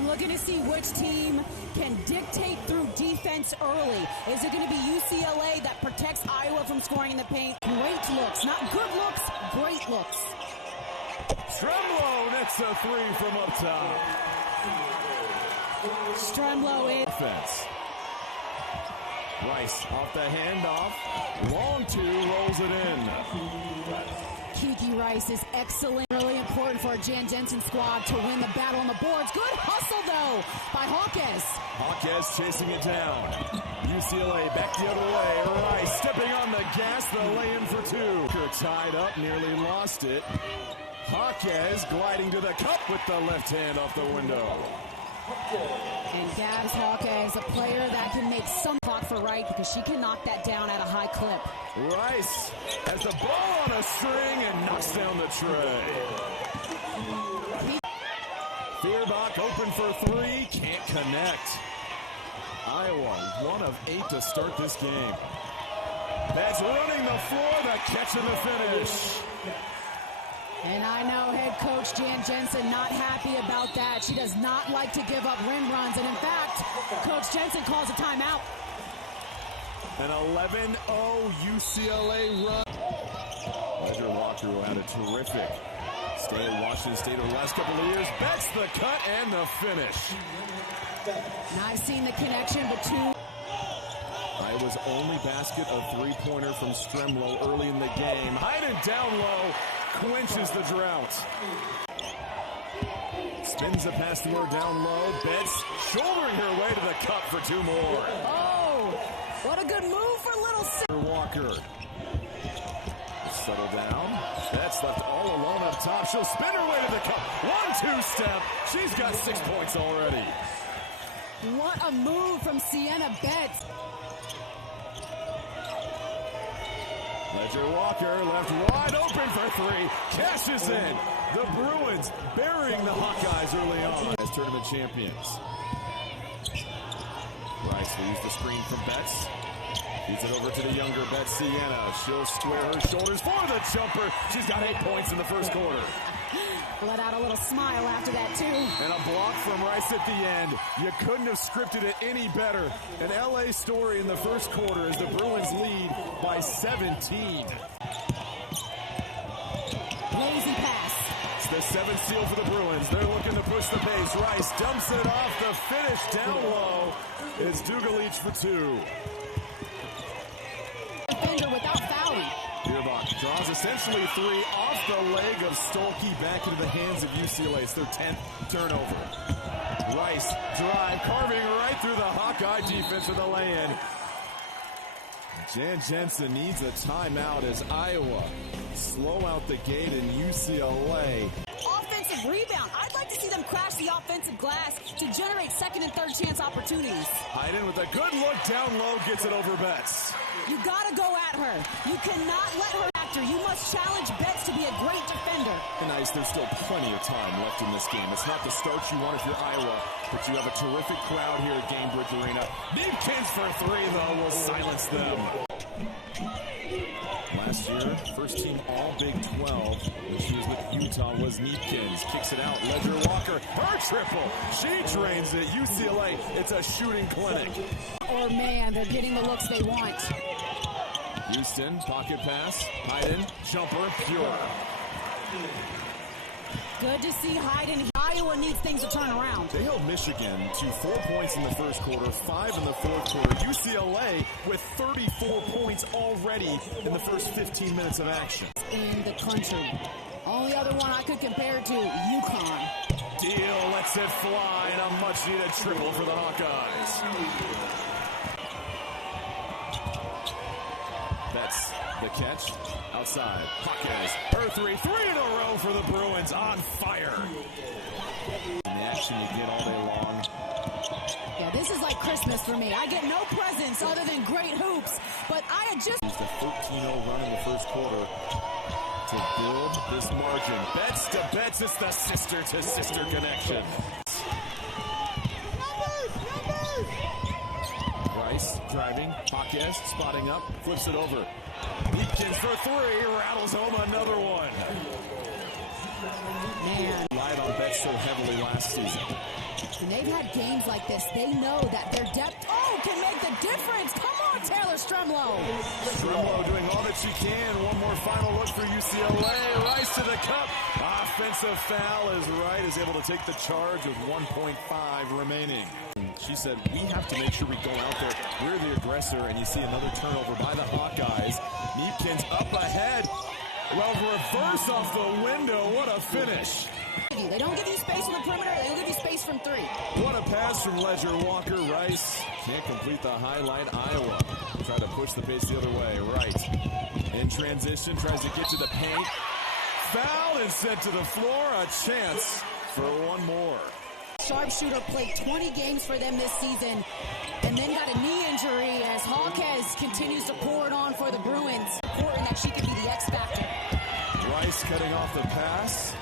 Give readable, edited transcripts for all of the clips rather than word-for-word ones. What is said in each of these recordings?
I'm looking to see which team can dictate through defense early. Is it going to be UCLA that protects Iowa from scoring in the paint? Great looks, not good looks, great looks. Stremlow nets a three from up top. Stremlow is offense. Rice off the handoff. Long two, rolls it in. Kiki Rice is excellent. Really important for a Jan Jensen squad to win the battle on the boards. Good hustle, though, by Hawkeyes. Hawkeyes chasing it down. UCLA back the other way. Rice stepping on the gas. The lay-in for two. Tied up, nearly lost it. Hawkeyes gliding to the cup with the left hand off the window. And Gabs Hawkeyes, a player that can make some clock for right because she can knock that down at a high clip. Rice has the ball on a string and knocks down the tray. Feuerbach open for three, can't connect. Iowa 1 of 8 to start this game. That's running the floor, the catch and the finish. And I know head coach Jan Jensen not happy about that. She does not like to give up rim runs. And in fact, Coach Jensen calls a timeout. An 11-0 UCLA run. Ledger Walker, who had a terrific stay at Washington State over the last couple of years. That's the cut and the finish. And I've seen the connection between Iowa's only basket, a three-pointer from Stremlow early in the game. Hayden down low, quenches the drought. Spins the pass to her down low. Betts shouldering her way to the cup for two more. Oh, what a good move for Little Walker. Settle down. Betts left all alone up top. She'll spin her way to the cup. 1-2 step. She's got 6 points already. What a move from Sienna Betts. Ledger Walker left wide open for three. Cashes in. The Bruins burying the Hawkeyes early on as tournament champions. Rice will use the screen from Betts. Feeds it over to the younger Betts, Sienna. She'll square her shoulders for the jumper. She's got 8 points in the first quarter. Let out a little smile after that, too. And a block from Rice at the end. You couldn't have scripted it any better. An LA story in the first quarter as the Bruins lead by 17. Lazy pass. It's the 7th steal for the Bruins. They're looking to push the pace. Rice dumps it off the finish down low. It's Dugalich for two. Defender without fouling. Feuerbach draws essentially three off the leg of Stolke back into the hands of UCLA. It's their 10th turnover. Rice drive, carving right through the Hawkeye defense for the lay-in. Jan Jensen needs a timeout as Iowa slow out the gate in UCLA. Offensive rebound. I'd like to see them crash the offensive glass to generate second and third chance opportunities. Hayden with a good look down low, gets it over Betts. You gotta go at her. You cannot let her after. You must challenge Betts to be a great defender. Nice, there's still plenty of time left in this game. It's not the start you want if you're Iowa, but you have a terrific crowd here at Gainbridge Arena. Neepkins for three, though, will silence them. Last year, first team all Big 12 when she was with Utah was Neepkins. Kicks it out, Ledger Walker, her triple. She drains it. UCLA, it's a shooting clinic. Oh man, they're getting the looks they want. Houston, pocket pass, Hayden, jumper, pure. Good to see Hayden. Iowa needs things to turn around. They held Michigan to 4 points in the first quarter, 5 in the fourth quarter. UCLA with 34 points already in the first 15 minutes of action. In the country. Only other one I could compare to, UConn. Deal lets it fly, and a much-needed triple for the Hawkeyes. That's the catch. Outside. Hawkeyes. Her three in a row for the Bruins. On fire. And the action you get all day long. Yeah, this is like Christmas for me. I get no presents other than great hoops, but I had just... Used a 13-0 run in the first quarter to build this margin. Betts to Betts. It's the sister-to-sister connection. Rice driving. Hawkeyes spotting up. Flips it over. Neepkins for three. Rattles home another one. Man. Relied on Betts so heavily last season. When they've had games like this, they know that their depth, can make the difference. Come on, Taylor Stremlow. Stremlow doing all that she can. One more final look for UCLA. Rice to the cup. Offensive foul as Wright is able to take the charge with 1.5 remaining. She said, we have to make sure we go out there. We're the aggressor, and you see another turnover by the Hawkeyes. Neepkins up ahead. Well, reverse off the window. What a finish. They don't give you space on the perimeter. They don't give you space from three. What a pass from Ledger Walker. Rice can't complete the highlight. Iowa try to push the pace the other way. Wright in transition, tries to get to the paint. Foul and sent to the floor. A chance for one more. Sharpshooter played 20 games for them this season and then got a knee injury as Hawkeyes continues to pour it on for the Bruins. Important that she could be the X factor. Rice cutting off the pass.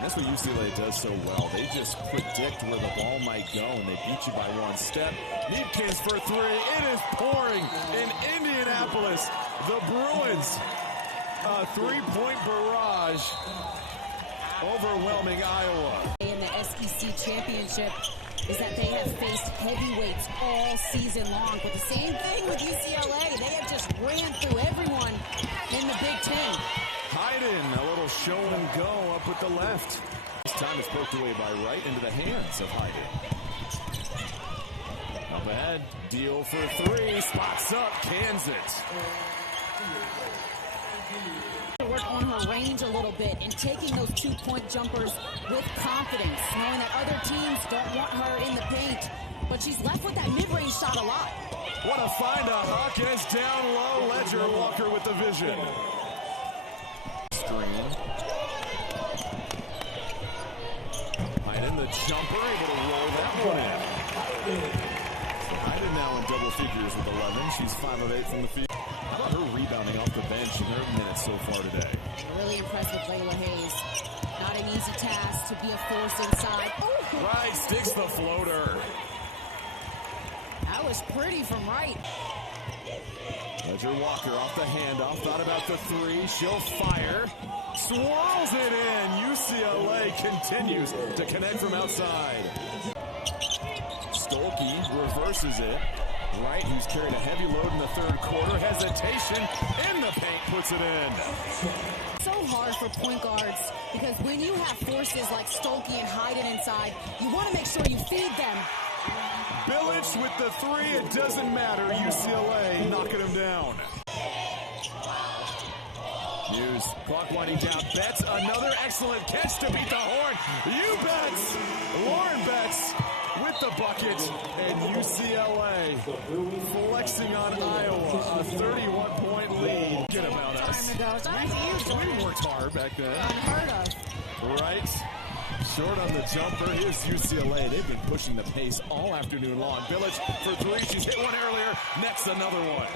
That's what UCLA does so well. They just predict where the ball might go, and they beat you by one step. Neepkins for three. It is pouring in Indianapolis. The Bruins, a three-point barrage, overwhelming Iowa. In the SEC championship is that they have faced heavyweights all season long. But the same thing with UCLA. They have just ran through everyone in the Big Ten. Hayden, a little show and go up with the left. This time is poked away by Wright into the hands of Hayden. Up ahead, deal for three, spots up, cans it. Work on her range a little bit and taking those two-point jumpers with confidence, knowing that other teams don't want her in the paint. But she's left with that mid-range shot a lot. What a find, a Hawkeyes down low. Ledger Walker with the vision. Hayden, the jumper, able to roll that one in. So Hayden now in double figures with 11. She's 5 of 8 from the field. How about her rebounding off the bench in her minutes so far today? Really impressed with Layla Hayes. Not an easy task to be a force inside. Ooh. Wright sticks the floater. That was pretty from Wright. Ledger Walker off the handoff, thought about the three, she'll fire, swirls it in. UCLA continues to connect from outside. Stolke reverses it. Wright, who's carried a heavy load in the third quarter, hesitation in the paint, puts it in. So hard for point guards because when you have forces like Stolke and Hayden inside, you want to make sure you feed them. Billich with the three, it doesn't matter. UCLA knocking him down. Hughes, clock winding down. Betts, another excellent catch to beat the horn. You Betts, Lauren Betts with the bucket, and UCLA flexing on Iowa, a 31-point lead. Get about us. We worked hard back then. Unheard of. Right. Short on the jumper. Here's UCLA. They've been pushing the pace all afternoon long. Billich for three. She's hit one earlier. Next, another one.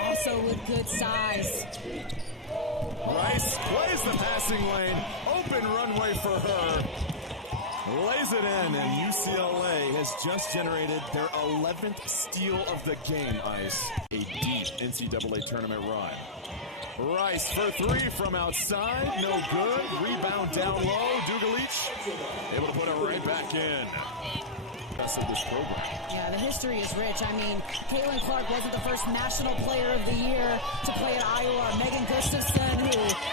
Also with good size. Rice plays the passing lane. Open runway for her. Lays it in, and UCLA has just generated their 11th steal of the game, Ice. A deep NCAA tournament run. Rice for three from outside, no good. Rebound down low. Dugalich able to put it right back in. Rest of this program. Yeah, the history is rich. I mean, Caitlin Clark wasn't the first National Player of the Year to play at Iowa. Megan Gustafson, who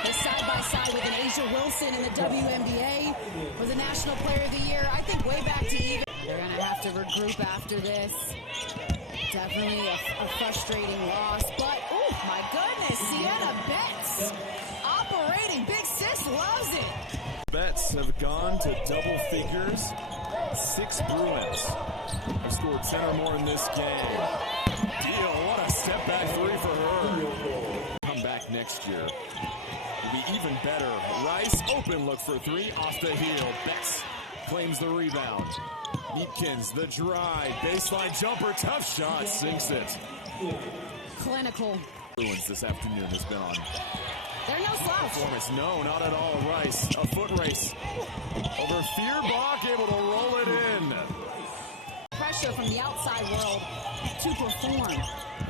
is side by side with an Asia Wilson in the WNBA, was a National Player of the Year. I think way back to even. They're going to have to regroup after this. Definitely a frustrating loss, but oh my goodness, Sienna Betts operating. Big sis loves it. Betts have gone to double figures. 6 Bruins have scored 10 or more in this game. Deal, what a step back three for her. Come back next year. Will be even better. Rice, open look for three, off the heel. Betts claims the rebound. Neepkins, the drive, baseline jumper, tough shot, sinks it. Clinical. Bruins this afternoon has been on. They're no slouch. Performance, no, not at all. Rice, a foot race. Over Feuerbach, able to roll it in. Pressure from the outside world to perform.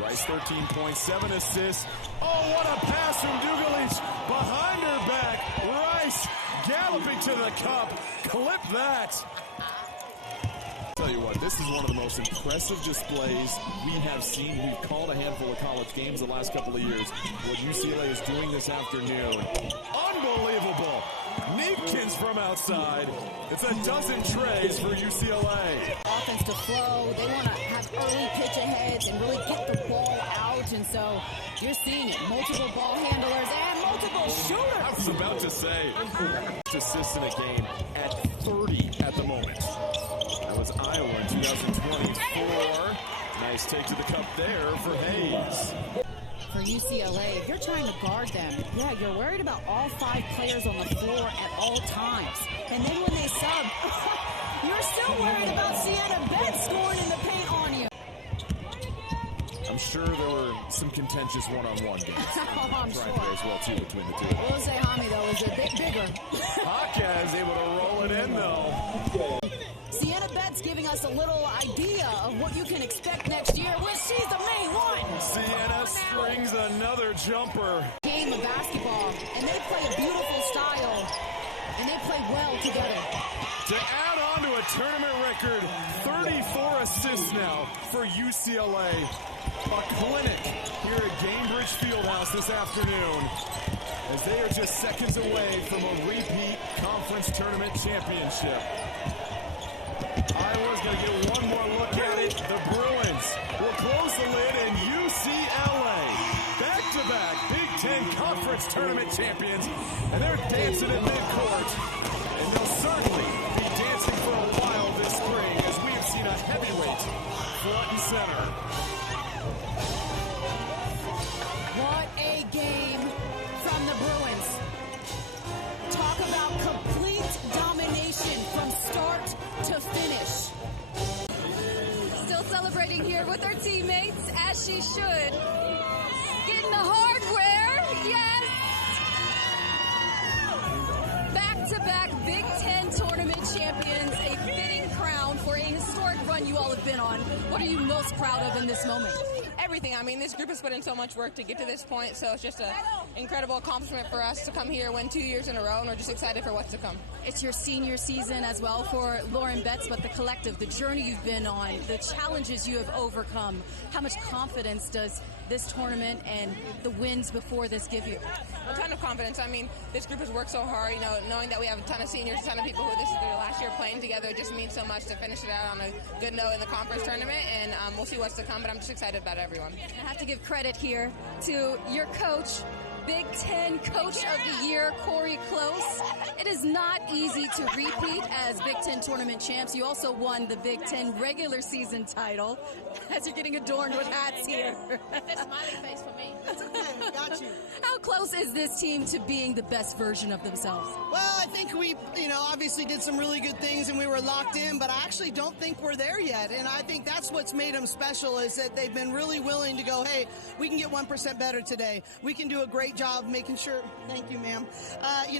Rice, 13.7 assists. Oh, what a pass from Dugalich. Behind her back. Rice galloping to the cup. Clip that. Tell you what, this is one of the most impressive displays we have seen. We've called a handful of college games the last couple of years. What UCLA is doing this afternoon, unbelievable. Neepkins from outside. It's a dozen trays for UCLA. Offense to flow. They want to have early pitch aheads and really get the ball out. And so you're seeing it. Multiple ball handlers and multiple shooters. I was about to say, assists in a game at 30 at the moment. That was Iowa in 2024. Nice take to the cup there for Hayes. For UCLA, if you're trying to guard them, yeah, you're worried about all 5 players on the floor at all times. And then when they sub, you're still worried about Sienna Betts scoring in the paint on you. I'm sure there were some contentious one-on-one games. I'm sure. As well, too, between the two. We'll say Hami, though, is a bit bigger. Hawkeyes able to roll it in, though. Sienna Betts giving us a little idea of what you can expect next year when she's the main one. Sienna springs another jumper. Game of basketball, and they play a beautiful style, and they play well together. To add on to a tournament record, 34 assists now for UCLA. A clinic here at Gainbridge Fieldhouse this afternoon, as they are just seconds away from a repeat conference tournament championship. Iowa's going to get one more look at it. The Bruins will close the lid, and UCLA, back-to-back Big Ten Conference Tournament champions, and they're dancing in midcourt, and they'll certainly be dancing for a while this spring, as we have seen a heavyweight front and center. What a game from the Bruins. Talk about complete domination from start to finish. Still celebrating here with her teammates, as she should. Getting the hardware, yes! Back-to-back Big Ten tournament champions, a fitting crown for a historic run you all have been on. What are you most proud of in this moment? Everything. I mean, this group has put in so much work to get to this point, so it's just an incredible accomplishment for us to come here, win 2 years in a row, and we're just excited for what's to come. It's your senior season as well for Lauren Betts, but the collective, the journey you've been on, the challenges you have overcome. How much confidence does this tournament and the wins before this give you? A ton of confidence. I mean, this group has worked so hard, you know, knowing that we have a ton of seniors, a ton of people who this is their last year playing together. It just means so much to finish it out on a good note in the conference tournament, and we'll see what's to come, but I'm just excited about everyone. I have to give credit here to your coach, Big Ten Coach of the Year, Corey Close. It is not easy to repeat as Big Ten tournament champs. You also won the Big Ten regular season title, as you're getting adorned with hats here. That's smiley face for me. That's okay, got you. How close is this team to being the best version of themselves? Well, I think we, obviously did some really good things and we were locked in, but I actually don't think we're there yet. And I think that's what's made them special, is that they've been really willing to go, hey, we can get 1% better today. We can do a great job making sure, thank you, ma'am,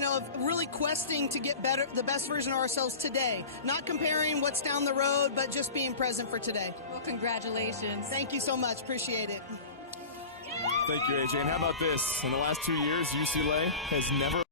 of really questing to get better, the best version of ourselves today. Not comparing what's down the road, but just being present for today. Well, congratulations. Thank you so much. Appreciate it. Thank you, AJ. And how about this? In the last 2 years, UCLA has never